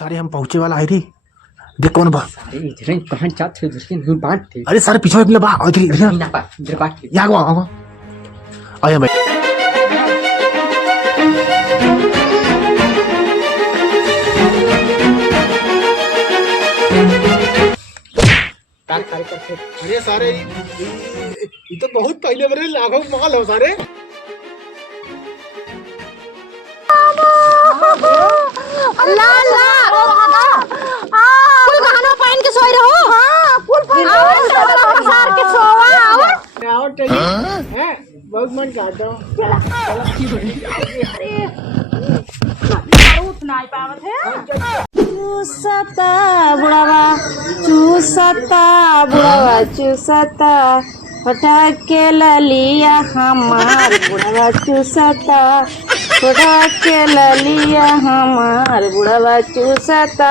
सारे हम पहुंचे वाला है रे। देख कौन बा सारे इधर कहां जात थे उसके नहीं बांट थे। अरे सारे पीछे में बा इधर इधर ना बा इधर बांट यहाँ आओ आया भाई। अरे सारे ये तो बहुत पहले बड़े लाखों माल हो सारे। अल्लाह अल्लाह फुल गहना पहन के सोई रहो। हां फुल पसार के सोवा आओ हैं बहुत मन करता हूं। नहीं पावत है। चूसता बुढ़ावा चूसता फटक के ललिया हमार बुढ़ावा चूसता फटक के ललिया हमार बुढ़ावा चूसता।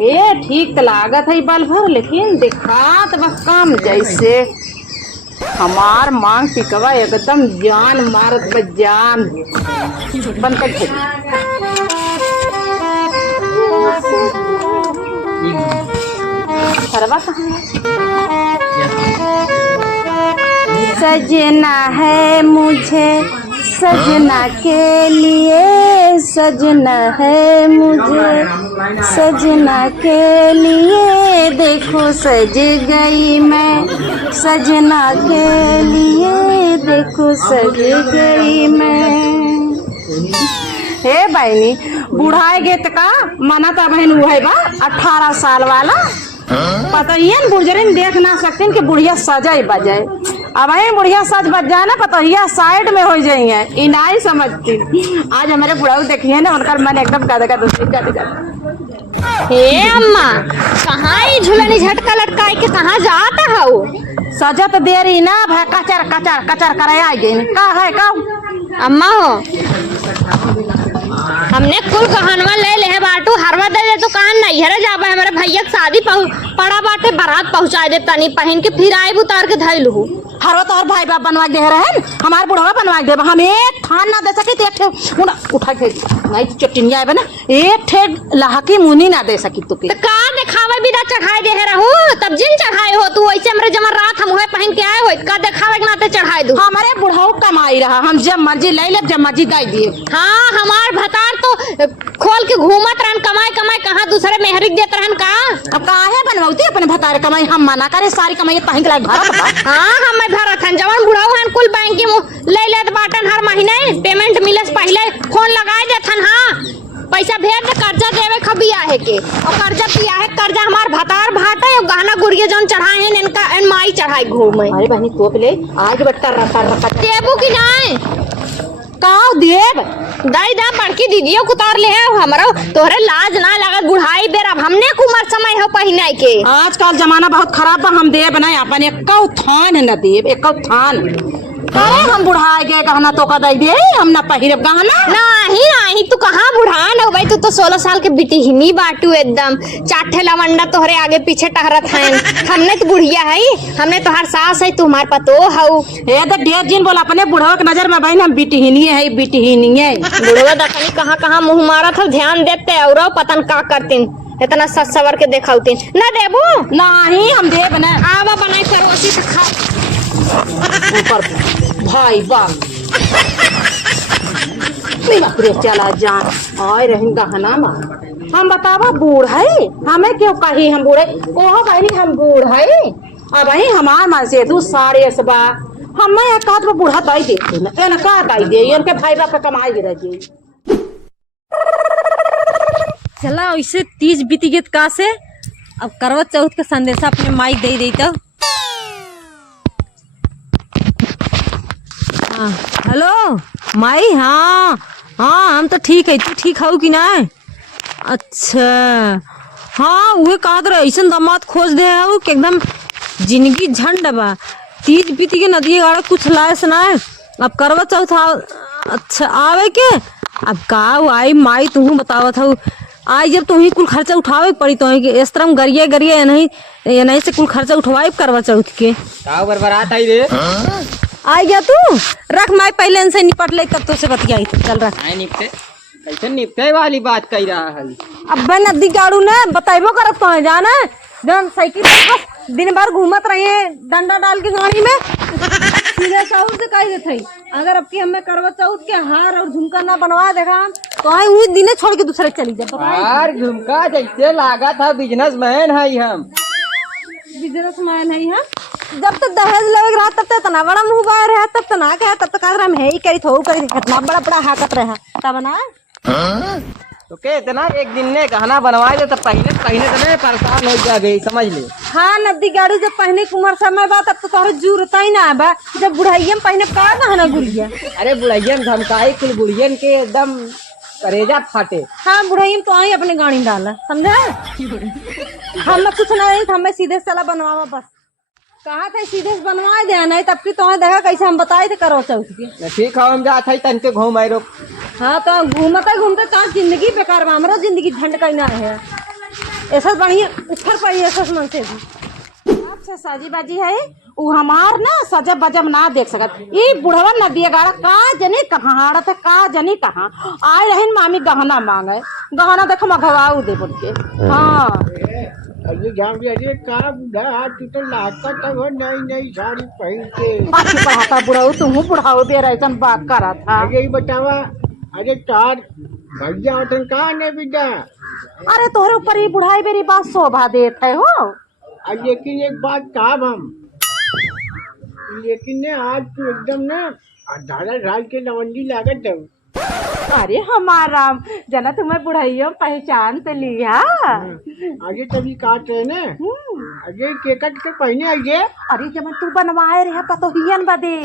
ये ठीक लागत है बल भर लेकिन दिखात बस काम जैसे हमार मांग टिकवा एकदम जान मारत बस जान बन कर सजना है मुझे सजना के लिए सजना है मुझे सजना के लिए देखो सज गई मैं सजना के लिए देखो सज गई मैं। हे बहनी बुढ़ाए गे का मना तो बहन वो है बा 18 साल वाला पता ही है बुढ़जरे देख ना सकते कि बुढ़िया सजाई बजाए। अब बुढ़िया सज बज जाए ना पता ही साइड में हो जाइए इनाई समझती। आज हमारे बुढ़ाऊ देखिए ना उनका मन एकदम गद गद हे अम्मा कहाँ ही झूलनी झटका लटकाई के कहाँ जाता है वो सजा तो दे रही ना भाई कचर कचर कचर करे आ गई का है का अम्मा हो हमने कुल गहनवा ले ले बाटू हरवा दे दे दुकान नहीं हरे जाबा हमारे भैया की शादी पड़ा बाटे बारात पहुंचा दे तनी पहन के फिर आए उतार के धैल हूँ हरवा तो हर भाई बाप बनवा दे रहे हैं हमारे बुढ़वा बनवा दे हम एक थान ना दे सके तो एक उठा के नहीं चटिनिया है ना एक ठे लहकी मुनी ना दे सकी तो का दिखावे बिना चढ़ाए दे रहू तब जिन चढ़ाए हो तू वैसे हमरे जमर रात हम होए पहन के आए हो का दिखावे के नाते चढ़ाए दू हमारे बुढ़ाऊ कमाई रहा हम जब मर्जी ले ले जब मर्जी दे दिए। हाँ हमार भतार तो खोल के घूमत रहन कमाई कमाई कहाँ दूसरे मेहरिक देत रहन का अब काहे बनवाती अपने भतारे कमाई हम मना करे सारी कमाई तहीं के लायक भरत हाँ हम भरत हन जवान बुढ़ाऊ हन कुल बैंक की ले लेत बाटन हर महीने पेमेंट मिलस पहले फोन लगाए देथन। हाँ पैसा भेज दे कर्जा देवे खबिया है के और कर्जा पिया है कर्जा हमार भतार भाटा है गहना गुड़िया जौन चढ़ाए हैं इनका इन माई चढ़ाई घूमे। अरे बहनी तो पहले आज बट्टा रखा देबू की नहीं का देव दाई दा बड़की दीदियों कुतार ले है हमारा तोहरे लाज ना लगत बुढ़ाई बेर अब हमने कुमार समय हो पहिनाई के आजकल जमाना बहुत खराब बा हम देव ना अपन एक थान न देव एक थान अरे हम बुढ़ाए गए गहना तो का दे हम ना पहिरब गहना नहीं तू कहाँ बुढ़ान हो भाई तू तो 16 साल के बेटी ही नहीं बाटू एकदम चाठे लवंडा तोहरे आगे पीछे टहरत हैं। हमने तो बुढ़िया है हमने तो हर सास है तू हमारे पतो हऊ ए तो ढेर जिन बोला अपने बुढ़वा के नजर में बहन हम बेटी ही नहीं है बेटी ही नहीं है बुढ़वा दखनी कहाँ कहाँ मुँह मारा था ध्यान देते और पतन का करतीन इतना सच सवर के देखाउतीन ना देबू नहीं हम देव ना आवा बनाई परोसी से खा भाई बाप चला जान आए रही गहना में हम बतावा बूढ़ है हमें क्यों कही हम बूढ़े ओहो बहनी हम बूढ़ है अब वही हमार मन से तू साढ़े सबा हम एक हाथ में बूढ़ा दाई देते ना का दाई दे इनके भाई बाप कमाई गिर गई चला वैसे तीज बीती गत का से अब करवत चौथ के संदेशा अपने माई दे दी तो हेलो माई हाँ हाँ हम तो ठीक है तू ठीक हो कि ना। अच्छा हाँ वही कहा तो ऐसा दामाद खोज दे हो कि एकदम जिंदगी झंड बा तीज बीती के नदी गाड़ा कुछ लाए से ना अब करवा चौथ अच्छा आवे के अब का आई माई तू बतावत हो आज जब तुम्हें कुल खर्चा उठावे पड़ी तो इस तरह गरिए गरिए नहीं से कुल खर्चा उठवाए करवा चौथ के बरबरात आई रे आ गया तू रख मैं पहले इनसे निपट ले तब तो से बतियाई तो चल रहा आई निपटे ऐसे निपटे वाली बात कह रहा है। अब नदी गाड़ू ने बताइबो करत तो है जाना जन साइकिल पर बस दिन भर घूमत रहिए डंडा डाल के गाड़ी में सीधे चौथ से कह देते अगर अब की हमें करवा चौथ के हार और झुमका ना बनवा देखा तो आई वही दिने छोड़ के दूसरे चली जाए। यार झुमका जैसे लागा था बिजनेसमैन है हम। बिजनेसमैन है हम जब तक दहेज लेवे रहा तब तक तना बड़ा मुंह बाहर है तब तना कहे तब तक हम है ही करी थो करी कितना बड़ा बड़ा हाकत रहा तब ना तो के इतना एक दिन ने गहना बनवाए दे तो पहले तो नहीं परेशान हो जा गई समझ ले। हाँ नदी गाड़ी जब पहने की उम्र समय बा तब तो तोहरे जरूरत ही ना बा जब बुढ़ाइया में पहने का गहना गुड़िया। अरे बुढ़ैया धमकाई कुल बुढ़ियन के एकदम करेजा फाटे। हाँ बुढ़ाई में तो आई अपने गाड़ी में डाला समझा हमें कुछ नहीं हमें सीधे चला बनवावा बस कहा था सीधे से बनवा दे नहीं तब की तुम्हें देखा कैसे हम बताए थे करो चौथ की। ठीक है हम जाते हैं तन के घूम आए रोक। हाँ तो घूमते घूमते तो जिंदगी बेकार बा हमारा जिंदगी झंड का ना है ऐसा बढ़िया उठर पड़ी ऐसा मन से भी अच्छा साजी बाजी है वो हमार ना सजब बजब ना देख सकत ये बुढ़वा नदिया गाड़ा का जनी कहाँ हाड़त है का जनी कहाँ आए रहे मामी गहना मांगे गहना देखो मघवाऊ दे बोल के। हाँ अरे जान अरे का बुढ़ा तू तो लाता तब नई नई साड़ी पहन के बाकी पढ़ाता बुढ़ाऊ तुम बुढ़ाऊ दे रहे बात करा था। अरे ये बतावा अरे तार भैया वतन कहाँ ने बिदा। अरे तोहरे ऊपर ही बुढ़ाई मेरी बात शोभा देते हो। लेकिन एक बात कहा हम लेकिन ने आज तू एकदम ना 18 साल के लवंडी लागत है। अरे हमारा जना तुम्हें बुढ़ाइयों पहचान तो लिया आगे तभी काट रहे ना आगे केकट के पहने आइए। अरे जब तू बनवाए रहे पतोहियन बदे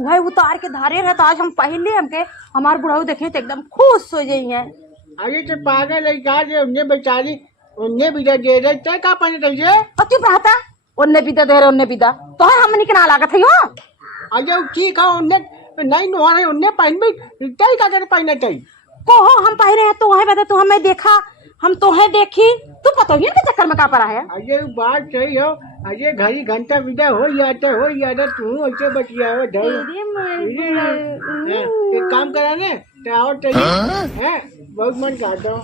वह उतार के धारे रहे तो आज हम पहले हमके हमार बुढ़ाऊ देखे तो एकदम खुश हो जाइए। आगे तो पागल है कहा जे उन्हें बेचारी उन्हें भी दे रहे थे का पहने चाहिए और तू पढ़ाता उन्हें भी दे रहे उन्हें भी दा तो हमने के ना लागत है आगे ठीक है उन्हें नहीं नुआ रहे उन्हें पहन भी तय का कर पहने चाहिए को हो हम पहने हैं तो वह बता तू हमें देखा हम तो है देखी तू पतोहियन के चक्कर में का पड़ा है। अजय बात सही हो अजय घड़ी घंटा विदा हो जाता तू ऐसे बचिया हो एक काम करा ने और चाहिए है बहुत मन करता हूँ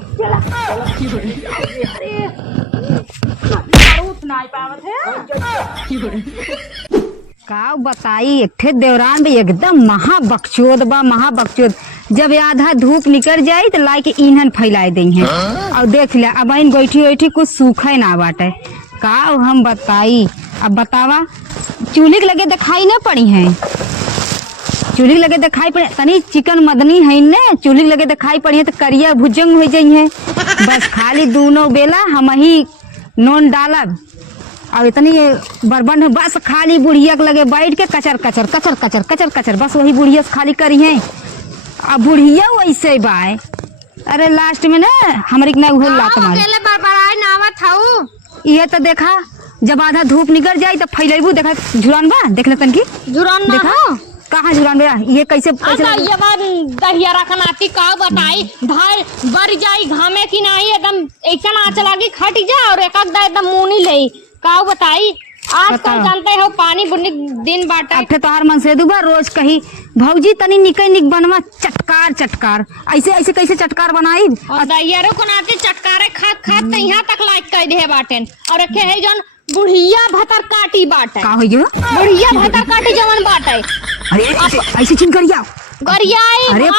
का बताई एक ठे देवरान भी एकदम महाबकचोद बा महाबकचोद जब आधा धूप निकल जाये तो लाई के ईंधन फैलाए दी है और देख लिया अब इन बैठी बैठी कुछ सूखे ना बाटे का हम बताई। अब बतावा चूल्ही लगे दिखाई न पड़ी है चूल्ही लगे दिखाई पड़े तनी चिकन मदनी है ने चूल्ही लगे दिखाई पड़ी है तो करिया भुजंग हो जाई है बस खाली दोनों बेला हम ही नून डालब और इतनी बरबन है बस खाली बुढ़िया के लगे बैठ के कचर कचर कचर कचर कचर कचर बस वही बुढ़िया से खाली करी है। अब बुढ़िया वैसे बाय अरे लास्ट में ना हमारी ना उहे लात मारी ये तो देखा जब आधा धूप निकल जाये तो फैलेबू देखा झुरान बा देख ले तन की झुरान देखा कहाँ झुरान बा ये कैसे दहिया रखनाती का बताई धार बर जाई घामे की नहीं एकदम ऐसा आँच लागी खट जा और एक एकदम मुनी ले का बताई आजकल जानते हो पानी बुनी दिन बाटा अब तोहार मन से दुबा रोज कही भौजी तनी निकई निक बनवा चटकार चटकार ऐसे ऐसे कैसे चटकार बनाई और दहियारो को नाते चटकारे खात खात यहाँ तक लाइक कर दे बाटेन और रखे है जौन बुढ़िया भतर काटी बाटे का होई बुढ़िया भतर काटी जवन बाटे। अरे ऐसे चिन करिया गरियाई अरे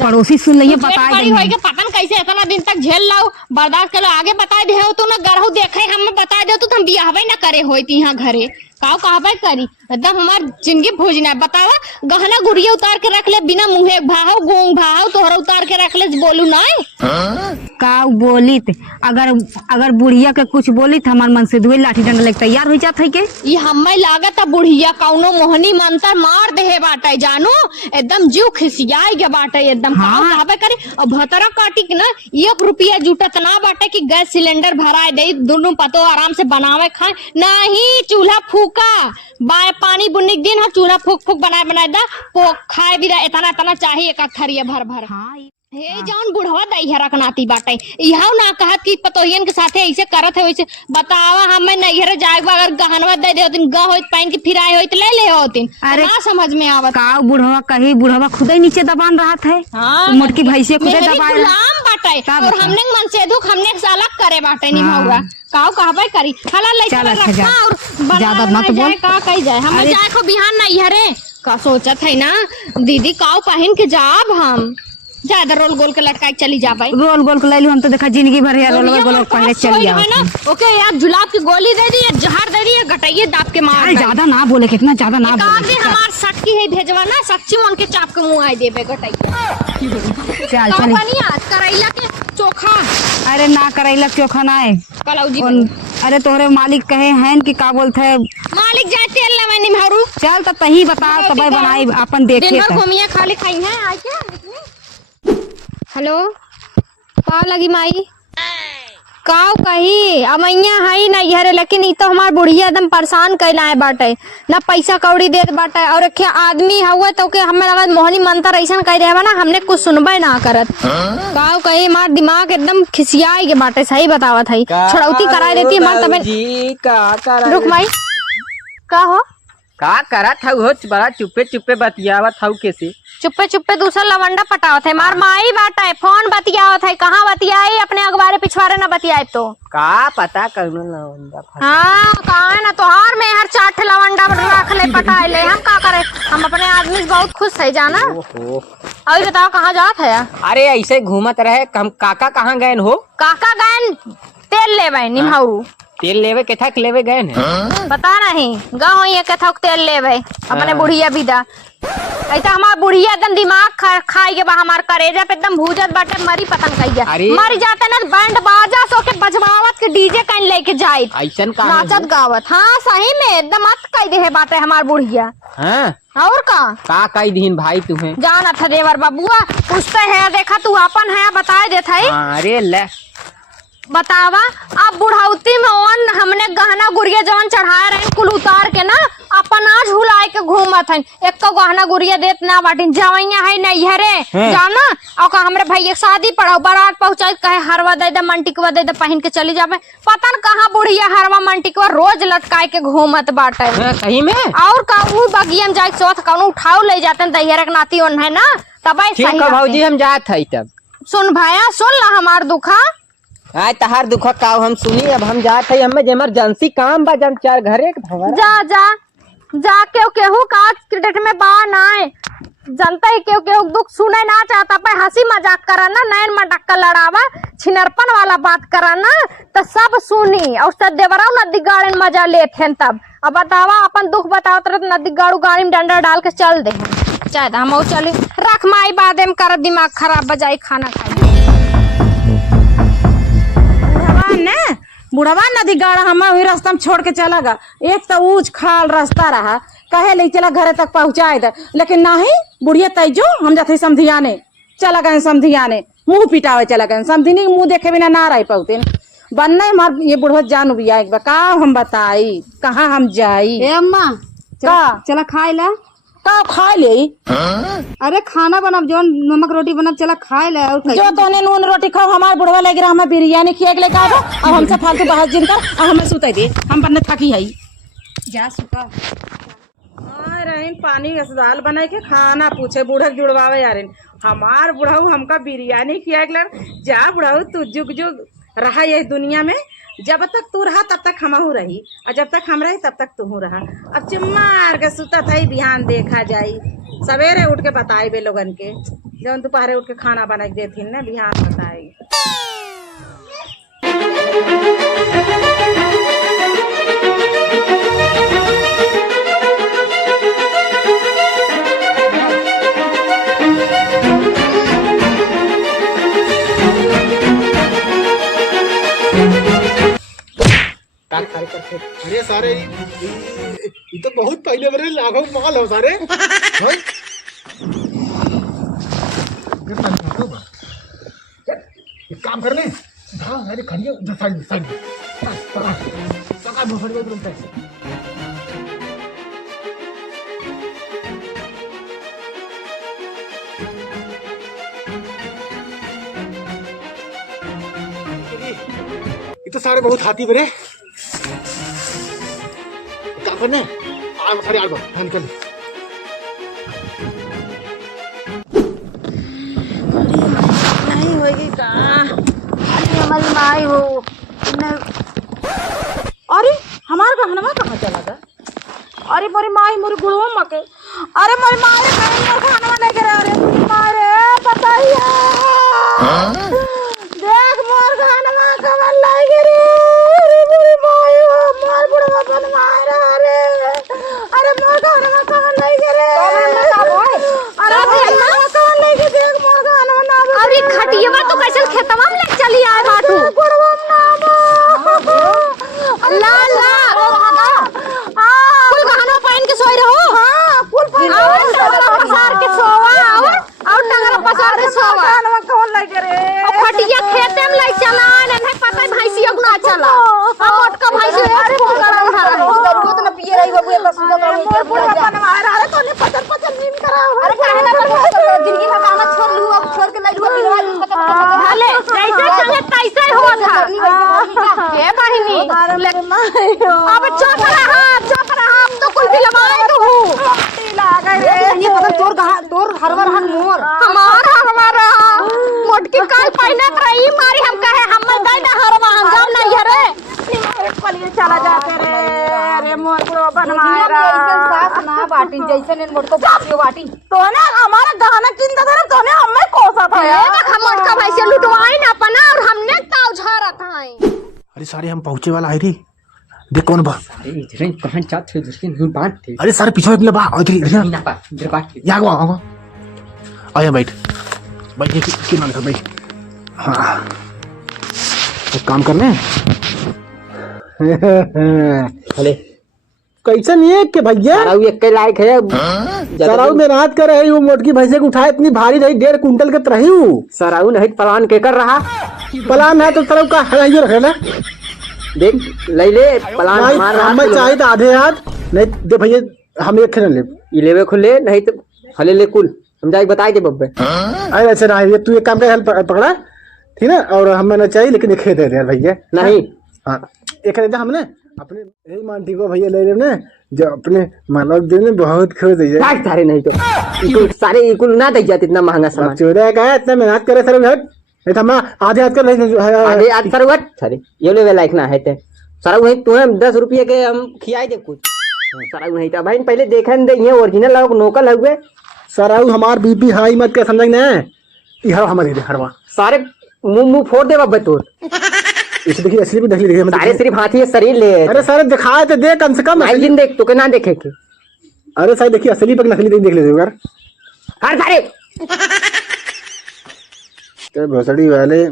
पड़ोसी सुन लिये बताए पतन कैसे इतना दिन तक झेल लाओ बर्दाश्त कर लो आगे बता दे हो तो ना गरहू देखे हमें बता दे तो हम बियाहबे ना करे होती यहाँ घरे काव कहबे करी एकदम हमार जिंदगी भोजना बतावा गहना गुड़िया उतार के रख ले बिना मुँहे भाव गोंग भाव तोहरा उतार के रख ले बोलू नहीं का बोली अगर अगर बुढ़िया के कुछ बोली हमार मन से दुए लाठी डंडा लेके तैयार हो जात है के ये हमें लागत बुढ़िया कौनो मोहनी मंत्र मार दे बाटे जानू एकदम जीव खिसियाई के बाटे एकदम कहबे करी और भतरा काटी के ना 1 रुपया जुटत ना बाटे कि गैस सिलेंडर भराए दे दोनों पतो आराम से बनावे खाए नहीं चूल्हा फूका बाय पानी बुन्नी दिन चूल्हा फूक फूक बनाए दा खाए भी इतना चाहिए एक थरिया भर भर। हाँ हे जौन बुढ़वा दैहरा रखनाती बाटे इहाउ ना कहत कि पतोहियन के साथे ऐसे करत है वैसे बतावा हमें नैहर जाए अगर गहनवा दे देतिन ग होइत पहन के फिराए होइत ले ले होतिन अरे ना समझ में आवत का बुढ़वा कही बुढ़वा खुद ही नीचे दबान रहा है हाँ, मोटकी भैंसिया खुद मेहरी दबाए गुलाम बाटे का और बता? हमने मन से दुख हमने सालक करे बाटे नी हाँ। मौरा काऊ कहबे करी हला लइका चल, अच्छा, रखा जा। और बना ज्यादा उना मत बोल। जाए का कही जाए हम अरे- जाए को बिहान नहीं हरे का सोचत है ना दीदी काऊ पहन के जाब हम ज्यादा रोल गोल के लटका के चली जाबे रोल गोल को ले लू हम तो देखा जिंदगी भर यार रोल गोल पहले चली है ना आओ ओके यार जुलाब की गोली दे दी जहर दे दी गटाइए दाब के मार अरे ज्यादा ना बोले कितना ज्यादा ना काग बोले दे हमार सटकी है भेजवा ना सच्ची मन के चाप के मुंह आई देबे गटाई चल का चल बनिया करैला के चोखा अरे ना करैला चोखा ना है कलौजी अरे तोहरे मालिक कहे हैं कि का बोलते है मालिक जाए तेल लेवे निमहरू चल तो तही बता तब बनाई अपन देखे दिन भर त। घूमिए खाली खाई है आज क्या हेलो का लगी माई काव कही अमैया है नहीं हरे लेकिन ई तो हमार बुढ़िया एकदम परेशान कैला है बाटे ना पैसा कौड़ी देत बाटे और एक आदमी हुए तो के हमें लगा मोहनी मंत्र ऐसा कह रहे ना हमने कुछ सुनबे ना करत काव कही हमार दिमाग एकदम खिसियाई के बाटे सही बतावत है छड़ौती करा देती हमार तबे जी का कर रुक माई का हो का करत हऊ हो बड़ा चुप्पे चुप्पे बतियावत हऊ कैसे चुप्पे चुप्पे दूसरा लवंडा पटावत है मार माई बाटा है फोन बतियावत है कहाँ बतियाई अपने अखबारे पिछवाड़े ना बतियाए तो का पता करूँ ना हाँ कहा है ना तोहार में हर चाट लवंडा रख ले पटाए ले हम का करे हम अपने आदमी से बहुत खुश है जाना ओहो अभी बताओ कहाँ जात है अरे ऐसे घूमत रहे हम काका कहाँ गए हो काका गैन तेल ले निमहरू तेल लेवे के थक लेवे गए हैं पता नहीं गाँव ये कथक तेल लेवे अपने बुढ़िया विदा ऐसा हमार बुढ़िया एकदम दिमाग खाई के बा हमार करेजा पे एकदम भूजत बाटे मरी पतंग कहिया अरे। मर जाते ना बैंड बाजा सो के बजवावत के डीजे कहीं लेके जाए ऐसन का नाचत गावत हाँ सही में एकदम मत कह दे है बाटे हमार बुढ़िया हाँ और का कई दिन भाई तुम्हें जाना था देवर बबुआ पूछते है देखा तू अपन है बता देता है अरे ले बतावा अब बुढ़ौती में ओन हमने गहना गुड़िया जवन चढ़ाए रहे कुल उतार के ना अपन आज हुलाए के घूमत है एक तो गहना गुड़िया देत ना बाटिन जवैया है नहीं हरे जाना और का हमरे भैया शादी पड़ाओ बारात पहुंचाई कहे हरवा दे दे मंटिकवा दे दे पहन के चली जावे पता न कहाँ बुढ़िया हरवा मंटिकवा रोज लटकाए के घूमत बाटे कहीं में और का ऊ बगियम जाए सोच कौन उठाओ ले जाते दैहर के नाती ओन है ना तब ठीक है भाजी हम जात है तब सुन भाया सुन ला हमार दुखा आज तहार दुख का हम सुनी अब हम जात है हमें इमरजेंसी काम बा जन चार घरे के भंगरा जा जा जा केहू का क्रिकेट में बा ना है जनता ही केहू दुख सुने ना चाहता पर हंसी मजाक करा ना नैन मटक्का लड़ावा छिनरपन वाला बात करा ना तो सब सुनी और सब देवरा नदी गाड़ी में मजा लेते हैं तब अब बतावा अपन दुख बताओ तो नदी गाड़ू गाड़ी में डंडा डाल के चल दे चाहे हम चली रख माई बादे में कर दिमाग खराब बजाई खाना खाई बुढ़वा नदी गाड़ा हम वही रास्ता में छोड़ के चला गा एक तो ऊंच खाल रास्ता रहा कहे ले चला घरे तक पहुंचाए दे लेकिन नहीं बुढ़िया तैजो हम जाते समधियाने चला गए समधियाने मुंह पिटावे चला गए समधिनी मुंह देखे बिना ना रह पाते बनना हमार ये बुढ़वा जान बिया एक का हम बताई कहाँ हम जाई अम्मा चला खाए ला का खा ले अरे खाना बनब जो नमक रोटी बनब चला खाए ला और जो तोने नून रोटी खाओ हमार बुढ़वा लगे रहा हमें बिरयानी खिया के लेके आओ अब हमसे फालतू बाहर जिनकर और हमें सुते दे हम बनने थकी है जा सुता रहीन पानी दाल बनाए के खाना पूछे बूढ़ा जुड़वावे यार हमार बुढ़ाऊ हमका बिरयानी खिया के जा बुढ़ाऊ तू जुग जुग रहा ये दुनिया में जब तक तू रहा तब तक हमहू रही और जब तक हम रही तब तक तू रहा अब चिम्मार के सुता था बिहान देखा जाई सवेरे उठ के बताए बे लोगन के जब दोपहरे उठ के खाना बना के देथिन ना बिहान बताए अरे सारे ये तो बहुत पहले मेरे लाखों माल हो सारे हाँ? एक काम कर ले हाँ अरे खड़िए उधर साइड साइड सका भोसड़ी में तुरंत ये तो सारे बहुत हाथी बरे काम करने आग सारे आग हम कर नहीं होगी का अरे हमारी माई हो अरे हमारा गहनवा कहाँ चला गया अरे मोरी माई मोरी गुड़वा मके अरे मोरी माई कहीं और गहनवा नहीं गिरा अरे मारे बताइए देख मोर गहनवा कहाँ लाई गिरी अरे मोरी माई हो मोर गुड़वा बन मारा अरे मोर गहनवा कहाँ लाई गिरी अरे गहनवा कहाँ लाई गिरी देख मोर गहनवा ना अरे खटियावा तो कैसे खेतवा में ले चली आए बाटू गुड़वा ना अल्लाह अल्लाह कुल गहना पहन के सोई रहो हां फुल फुल टंगरा पसार के सोवा और टंगरा पसार के सोवा गहनवा कौन लगे रे और खटिया खेते में ले चला नहीं पता भैंसी अगुना चला हम मोटका भैंसी खूब करा उठा रहे दूध न पिए रही बाबू बस मोर बुढ़वा बनवा रहा रे तोने पचर पचर नीम करा अरे काहे ना कर जिंदगी में काम छोड़ लू अब छोड़ के लइलू पिलवा लू भले जैसे चले तैसे हो था के बहिनी अब चुप रहा अब तो कुल दिलवाए तो हूं लागा रे ये पता तोर हरवर हन मोर हमारा मोटकी काल पहने रही मारी हम कहे हम गए ना हरवा हम जाम नहीं है रे कलिए चला जाते रे अरे मोर बुढ़वा बनवा रहा ऐसे सास ना बाटी जैसे ने मोट को बाटी तोने हमारा गहना चिंता करे तोने हमें कोसा था देख हम मोटका भाई से लुटवाई ना अपना और हमने ताव झारा था अरे सारे हम पहुंचे वाला है रे देख कौन बा इधर कहां जात थे जिसके नहीं बांट थे अरे सारे पीछे निकले बा इधर इधर ना पा इधर बांट थे यहाँ आवा आया बैठ बैठ के नाम कर बैठ हाँ एक काम करने भले कैसे नहीं है कि भैया सराऊ एक के लायक है सराऊ में रात कर रही हूँ मोटकी भैंसे को उठाए इतनी भारी रही 1.5 कुंटल के रही हूँ सराऊ नहीं पलान के कर रहा पलान है तो सराऊ का हलाइयो रखे ना देख ले ले पलान मार रहा हमें चाहिए था आधे हाथ नहीं दे भैया हम एक खेल ले ये लेवे खुले नहीं तो हले ले कुल हम जाके बताए के बब्बे अरे ऐसे ना ये तू एक काम कर पकड़ा ठीक है और हमें ना चाहिए लेकिन एक खेत है यार भैया नहीं हाँ एक खेत हमने अपने यही मानती को भैया ले लेने जो अपने मालक देने बहुत खुश है काट सारे नहीं तो इकुल सारे इकुल ना दे जाते इतना महंगा सामान चोरा का इतना मेहनत करे सर हट नहीं तो हम आधे हाथ कर आधे आज सरवट सारे ये लेवे लायक ना है ते सराऊ नहीं तुम्हें 10 रुपये के हम खियाए दे कुछ सराऊ नहीं था भाई पहले देखा नहीं दे ये ओरिजिनल लोग नोकल हुए सराऊ हमार बीपी हाई मत कर समझ ना ये हमारी दे हरवा सारे मुंह फोड़ दे बब्बे तोर इसे देखिए असली भी देखिए सारे सिर्फ हाथी शरीर ले अरे सारे दिखाए तो दे कम से कम भाई दिन देख तो के ना देखे के अरे सारे देखिए असली पर नकली देख लेते यार हर सारे तो भोसड़ी वाले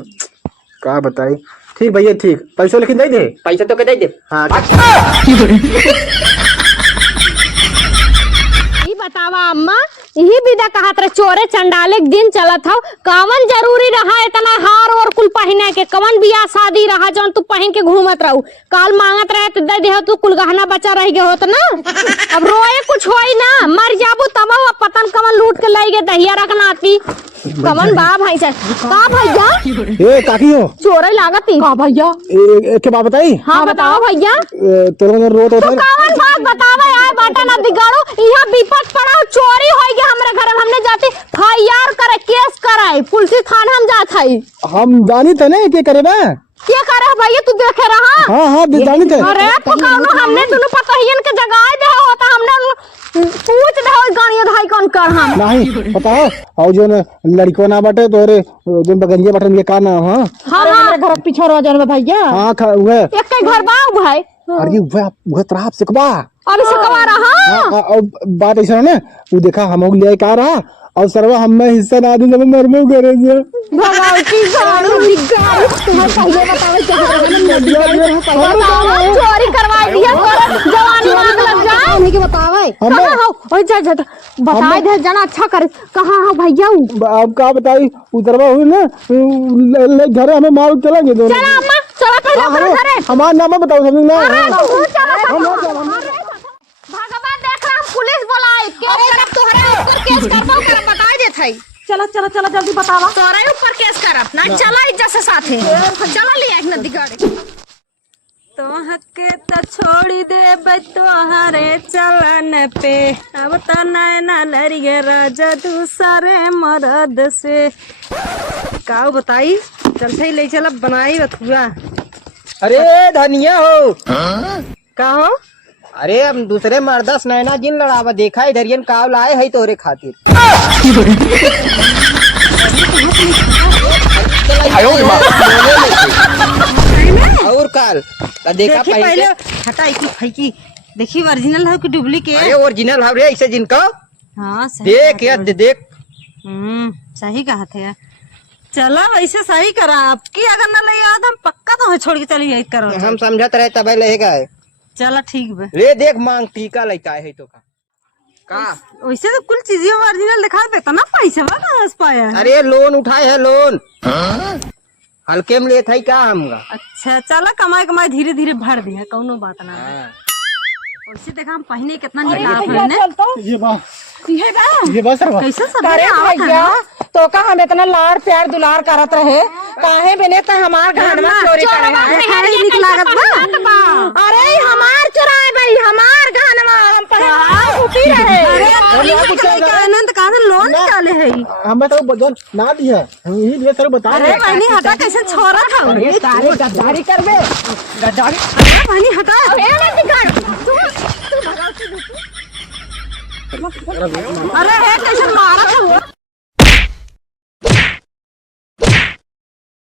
का बताई ठीक भैया ठीक पैसा लेकिन दे दे पैसा तो के दे दे हाँ ई बतावा अम्मा यही विदा कहत रहे चोरे चंडाले के दिन चलत हौ कवन जरूरी रहा इतना हार और कुल पहने के कवन बियाह शादी रहा जौन तू पहन के घूमत रहू काल मांगत रहे तो दे दे तू कुल गहना बचा रह गए होत ना अब रोए कुछ होई ना मर जाबू तब पतन कवन लूट के लाई गे दहिया रखना आती कवन बा भाई से का भैया ए काकी हो चोरे लागत का भैया के बात बताई हाँ बताओ भैया तेरे रोत होता है कवन बात बतावे आए बाटा ना बिगाड़ो यहाँ विपद पड़ा चोरी होई गे हमरा घर में हमने जाते फायर करे केस कराए पुलिस थाना हम जात हई हम जानी थे ना के करे ना क्या करे भैया तू देखे रहा हाँ हाँ जानी थे अरे पकानो हमने दोनों पतहियन के जगाए दे होता हमने पूछ दे गाड़ी धाई कौन कर हम नहीं पता है और जो लड़को ना बटे तो रे जो बगंजे बटन के का नाम हाँ हां घर पीछे रह जाने भैया हाँ वह एक के घर बाऊ भाई अरे वह तराप सिकबा अभी से कमा रहा और बात ऐसा ना वो देखा हम ले का रहा और सरवा हमें हिस्सा ना दे मरमो करे भगवती सारू बिगाड़ तुम्हारे पहले बतावे चोरी करवाई दिया जवानी मांग लग जाए नहीं के बतावे कहां हो ओए जा जा बताए दे जना अच्छा कर कहां हो भैया अब का बताई उतरवा हुई ना घर हमें मार चलेंगे दोनों चला अम्मा चला पहले घरे हमारा नाम बताओ समझ ना भगवान देख रहा हम पुलिस बुलाए केस करब तोहरे ऊपर केस करबो कर बताई देत हई चला चला चला जल्दी बतावा तोहरे ऊपर केस करब ना चला इज्जत से साथे चला ले एक नदी गाड़ी तोहके तो छोड़ी दे तोहरे चलन पे, अब तो नैना लड़िए राजा दूसरे मर्द से। का बताई चल सही ले चल बनाई बथुआ। अरे धनिया हो का हो? अरे हम दूसरे मर्दस नैना जिन लड़ावा देखा इधर काव लाए है तोरे खातिर। और काल देखा देखी पहले हटाई की फैकी देखी ओरिजिनल है कि डुप्लीकेट? अरे ओरिजिनल है रे ऐसे जिनका। हाँ सही देख बात यार है। देख सही कहा थे। चलो वैसे सही करा, आपकी अगर न ले याद हम पक्का तो छोड़ के चली यही करो। हम समझत रहे तब लेगा है। चलो ठीक बे। रे देख मांग टीका लइका है तो का वैसे तो कुल चीजें ओरिजिनल दिखा देता ना, पैसा बा कहाँ से पाया? अरे लोन उठाए है लोन। हल्के में लेत है का हमका। अच्छा चलो कमाई कमाई धीरे धीरे भर दिया, कौनो बात ना। वैसे देखा हम पहने कितना निकाल ने ये बा ये बा सर कैसे सब अरे भैया तो का हम इतना लाड़ प्यार दुलार करत रहे, काहे बने त हमार घरमा चोरी करे है? निक लागत बा। अरे हमार चोराए भाई, हमार घरमा हम पहले उठी रहे। अनंत कहा लोन निकाले है। हमें तो बदल ना दिया, हम यही लिए सर बता अरे बहनी हटा, कैसे छोरा था? अरे तारे गद्दारी कर बे गद्दारी। अरे बहनी हटा। अरे कैसे मारा था वो?